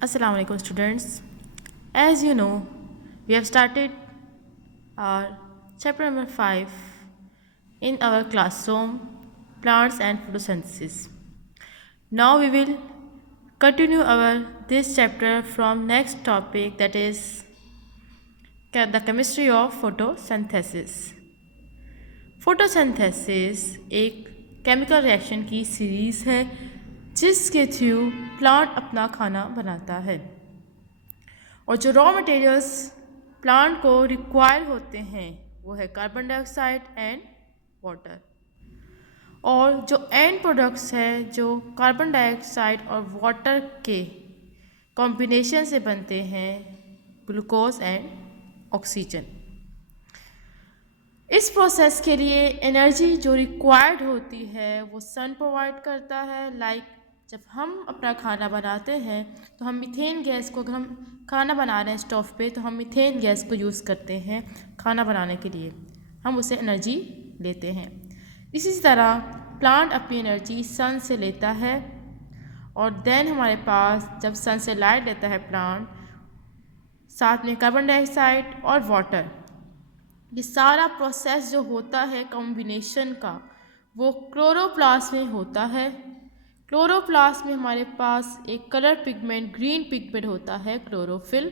Assalamu alaikum students. As you know, we have started our chapter number 5 in our classroom, plants and photosynthesis. Now we will continue our this chapter from next topic, that is the chemistry of photosynthesis. Photosynthesis एक chemical reaction की series है जिसके through plant अपना खाना बनाता है, और जो रॉ मटेरियल्स प्लांट को रिक्वायर होते हैं वो है कार्बन डाइऑक्साइड एंड वाटर, और जो एंड प्रोडक्ट्स हैं जो कार्बन डाइऑक्साइड और वाटर के कॉम्बिनेशन से बनते हैं, ग्लूकोज एंड ऑक्सीजन। इस प्रोसेस के लिए एनर्जी जो रिक्वायर्ड होती है वो सन प्रोवाइड करता है। जब हम अपना खाना बनाते हैं तो हम मीथेन गैस को, अगर हम खाना बना रहे हैं स्टोव पे, तो हम मीथेन गैस को यूज़ करते हैं खाना बनाने के लिए, हम उससे एनर्जी लेते हैं। इसी तरह प्लांट अपनी एनर्जी सन से लेता है, और देन हमारे पास जब सन से लाइट लेता है प्लांट, साथ में कार्बन डाइऑक्साइड और वाटर, ये सारा प्रोसेस जो होता है कॉम्बिनेशन का वो क्लोरोप्लास्ट में होता है। क्लोरोप्लास्ट में हमारे पास एक कलर पिगमेंट, ग्रीन पिगमेंट होता है क्लोरोफिल,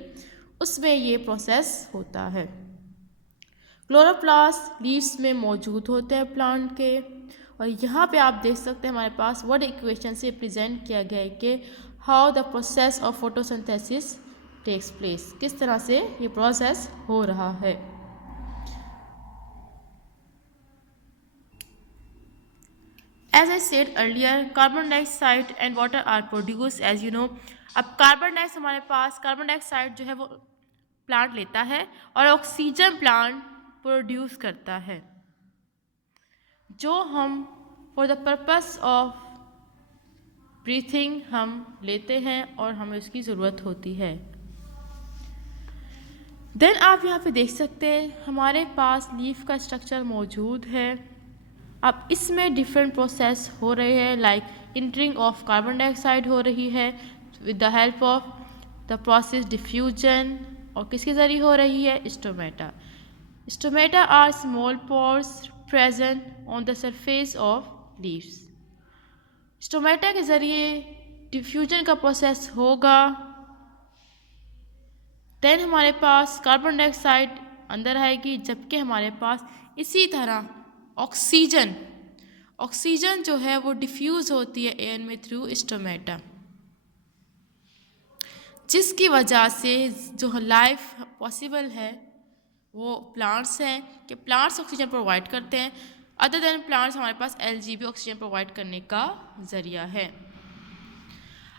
उसमें ये प्रोसेस होता है। क्लोरोप्लास्ट लीव्स में मौजूद होते हैं प्लांट के, और यहाँ पे आप देख सकते हैं हमारे पास वर्ड इक्वेशन से प्रेजेंट किया गया है कि how the process of photosynthesis takes place, किस तरह से ये प्रोसेस हो रहा है। As I said earlier, carbon dioxide and water are produced, as you know। अब कार्बन डाइऑक्साइड हमारे पास, कार्बन डाइऑक्साइड जो है वो प्लांट लेता है और ऑक्सीजन प्लांट प्रोड्यूस करता है, जो हम for the purpose of breathing हम लेते हैं और हमें उसकी ज़रूरत होती है। देन आप यहाँ पे देख सकते हैं हमारे पास लीफ का स्ट्रक्चर मौजूद है। अब इसमें डिफरेंट प्रोसेस हो रहे हैं, like entering of carbon dioxide हो रही है with the help of the process diffusion, और किसके ज़रिए हो रही है, stomata. Stomata are small pores present on the surface of leaves. Stomata के ज़रिए डिफ्यूजन का प्रोसेस होगा। देन हमारे पास कार्बन डाइऑक्साइड अंदर आएगी, जबकि हमारे पास इसी तरह ऑक्सीजन जो है वो डिफ्यूज़ होती है एयर में थ्रू स्टोमेटा, जिसकी वजह से जो लाइफ पॉसिबल है वो प्लांट्स हैं कि प्लांट्स ऑक्सीजन प्रोवाइड करते हैं। अदर देन प्लांट्स हमारे पास एलजी भी ऑक्सीजन प्रोवाइड करने का ज़रिया है।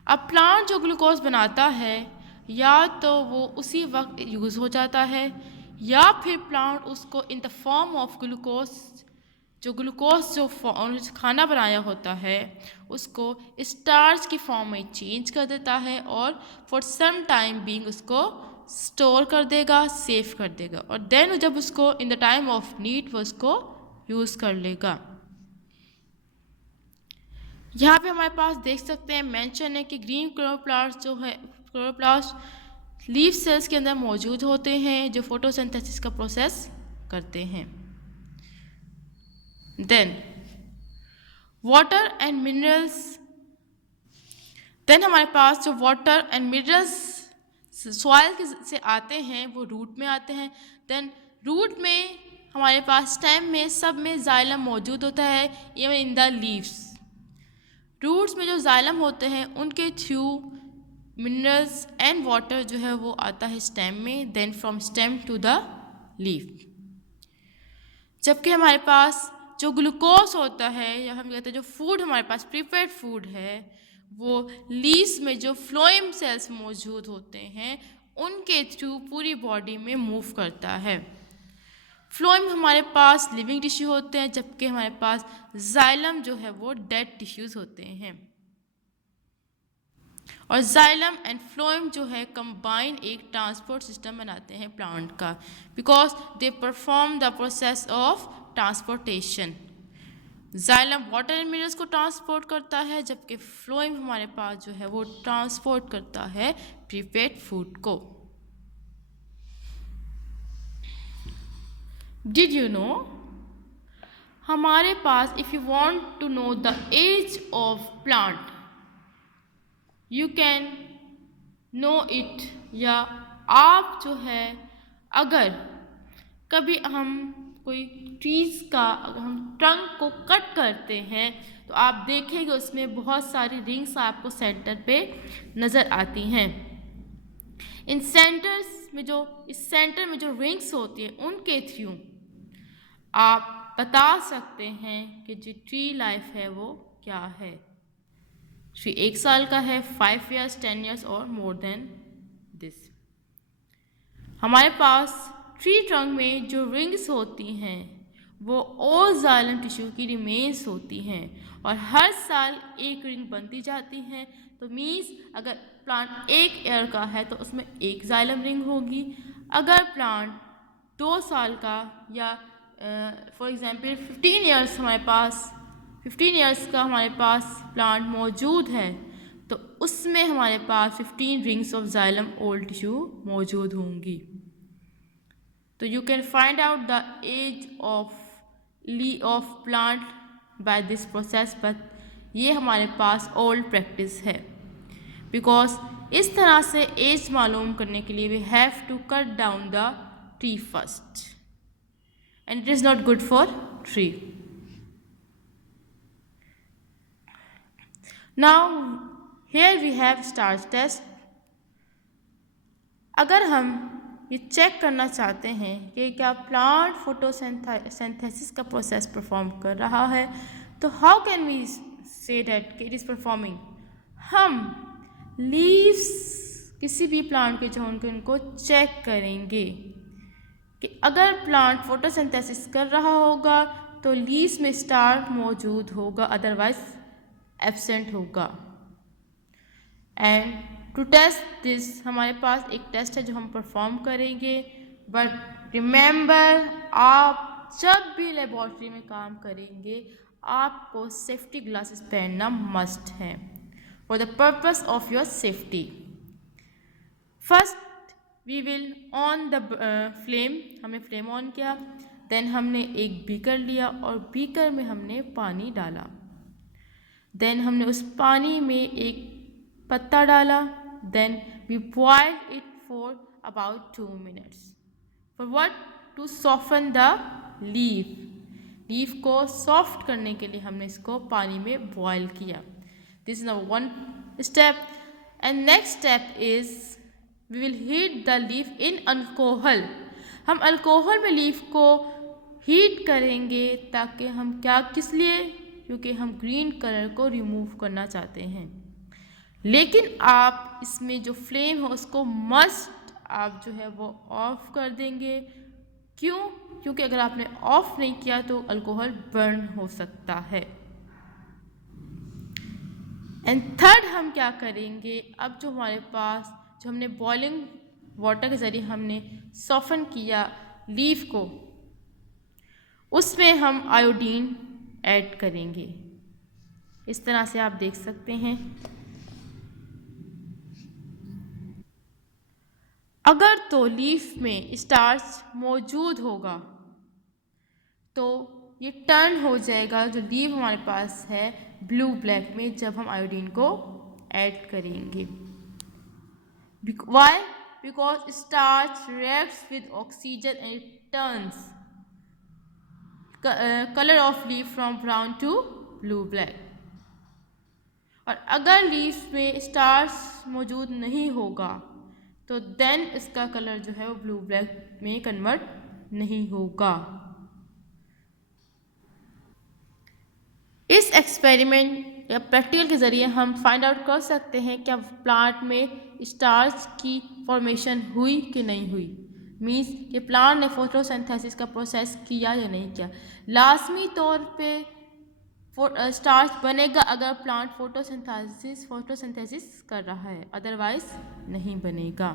अब प्लांट जो ग्लूकोज बनाता है या तो वो उसी वक्त यूज़ हो जाता है, या फिर प्लांट उसको in the form of glucose जो खाना बनाया होता है उसको स्टार्च की फॉर्म में चेंज कर देता है, और फॉर सम टाइम बीइंग उसको स्टोर कर देगा, सेव कर देगा, और देन जब उसको in the time of need वो उसको यूज़ कर लेगा। यहाँ पे हमारे पास देख सकते हैं मेंशन है कि ग्रीन क्लोरोप्लास्ट जो है, क्लोरोप्लास्ट लीफ सेल्स के अंदर मौजूद होते हैं जो फोटोसिंथेसिस का प्रोसेस करते हैं। Then water and minerals, then हमारे पास जो वाटर एंड मिनरल्स सॉइल से आते हैं वो रूट में आते हैं। देन रूट में हमारे पास स्टेम में सब में जाइलम मौजूद होता है, even in the leaves. Roots में जो जाइलम होते हैं उनके थ्रू मिनरल्स एंड वाटर जो है वो आता है स्टेम में, then from stem to the leaf. जबकि हमारे पास जो ग्लूकोज होता है, या हम कहते हैं जो फूड हमारे पास प्रिपेयर्ड फूड है, वो लीव्स में जो फ्लोएम सेल्स मौजूद होते हैं उनके थ्रू पूरी बॉडी में मूव करता है। फ्लोएम हमारे पास लिविंग टिश्यू होते हैं, जबकि हमारे पास जाइलम जो है वो डेड टिश्यूज़ होते हैं। और जाइलम एंड फ्लोएम जो है कंबाइन एक ट्रांसपोर्ट सिस्टम बनाते हैं प्लांट का, because they perform the process of transportation. Xylem water and minerals को ट्रांसपोर्ट करता है, जबकि फ्लोएम हमारे पास जो है वो ट्रांसपोर्ट करता है प्रीपेड फूड को। डिड यू नो हमारे पास if you want to know the age of plant you can know it, या आप जो है अगर कभी हम कोई ट्रीज़ का अगर हम ट्रंक को कट करते हैं तो आप देखेंगे उसमें बहुत सारी रिंग्स आपको सेंटर पे नज़र आती हैं। इस सेंटर में जो रिंग्स होती हैं उनके थ्रू आप बता सकते हैं कि जो ट्री लाइफ है वो क्या है। ट्री 1 साल का है, 5 years, 10 years और मोर देन दिस। हमारे पास ट्री ट्रंक में जो रिंग्स होती हैं वो ऑल जाइलम टिश्यू की रिमेन्स होती हैं और हर साल एक रिंग बनती जाती हैं। तो मीन्स अगर प्लांट 1 ईयर का है तो उसमें 1 जाइलम रिंग होगी। अगर प्लांट 2 साल का या फॉर एग्जांपल 15 ईयर्स का हमारे पास प्लांट मौजूद है तो उसमें हमारे पास 15 rings of xylem old tissue मौजूद होंगी। तो you can find out the age of plant by this process, but ये हमारे पास ओल्ड प्रैक्टिस है बिकॉज इस तरह से एज मालूम करने के लिए we have to cut down the tree first and it is not good for tree. Now here we have starch test. अगर हम ये चेक करना चाहते हैं कि क्या प्लांट फोटोसिंथेसिस का प्रोसेस परफॉर्म कर रहा है तो how can we say that कि इट इज़ परफॉर्मिंग। हम लीव्स किसी भी प्लांट के जो उनको चेक करेंगे कि अगर प्लांट फोटोसिंथेसिस कर रहा होगा तो लीव्स में स्टार्च मौजूद होगा, अदरवाइज एब्सेंट होगा। एंड टू टेस्ट दिस हमारे पास एक टेस्ट है जो हम परफॉर्म करेंगे, बट रिमेंबर आप जब भी लेबॉर्ट्री में काम करेंगे आपको सेफ्टी ग्लासेस पहनना मस्ट है for the purpose of your safety. First we will on the flame, हमने फ्लेम ऑन किया, देन हमने एक बीकर लिया और बीकर में हमने पानी डाला, देन हमने उस पानी में एक पत्ता डाला, then we boiled it for about 2 minutes for what, to soften the leaf को सॉफ्ट करने के लिए हमने इसको पानी में बॉयल किया। This is number 1 step. And next step is we will heat the leaf in alcohol। हम अल्कोहल में लीफ को हीट करेंगे ताकि हम किस लिए, क्योंकि हम ग्रीन कलर को रिमूव करना चाहते हैं। लेकिन आप इसमें जो फ्लेम है उसको मस्ट आप जो है वो ऑफ कर देंगे। क्यों? क्योंकि अगर आपने ऑफ नहीं किया तो अल्कोहल बर्न हो सकता है। एंड थर्ड हम क्या करेंगे, अब जो हमारे पास जो हमने बॉइलिंग वाटर के ज़रिए हमने सॉफ्टन किया लीफ को, उसमें हम आयोडीन ऐड करेंगे। इस तरह से आप देख सकते हैं। अगर तो लीफ में स्टार्च मौजूद होगा तो ये टर्न हो जाएगा, जो लीफ हमारे पास है ब्लू ब्लैक में, जब हम आयोडीन को ऐड करेंगे। Why? Because starch reacts with oxygen and it turns color of leaf from brown to blue black। और अगर लीफ में स्टार्च मौजूद नहीं होगा तो देन इसका कलर जो है वो ब्लू ब्लैक में कन्वर्ट नहीं होगा। इस एक्सपेरिमेंट या प्रैक्टिकल के ज़रिए हम फाइंड आउट कर सकते हैं क्या प्लांट में स्टार्च की फॉर्मेशन हुई कि नहीं हुई। मीन्स कि प्लांट ने फोटोसिंथेसिस का प्रोसेस किया या नहीं किया। लाजमी तौर पे स्टार्च बनेगा अगर प्लांट फोटोसिंथेसिस कर रहा है, अदरवाइज नहीं बनेगा।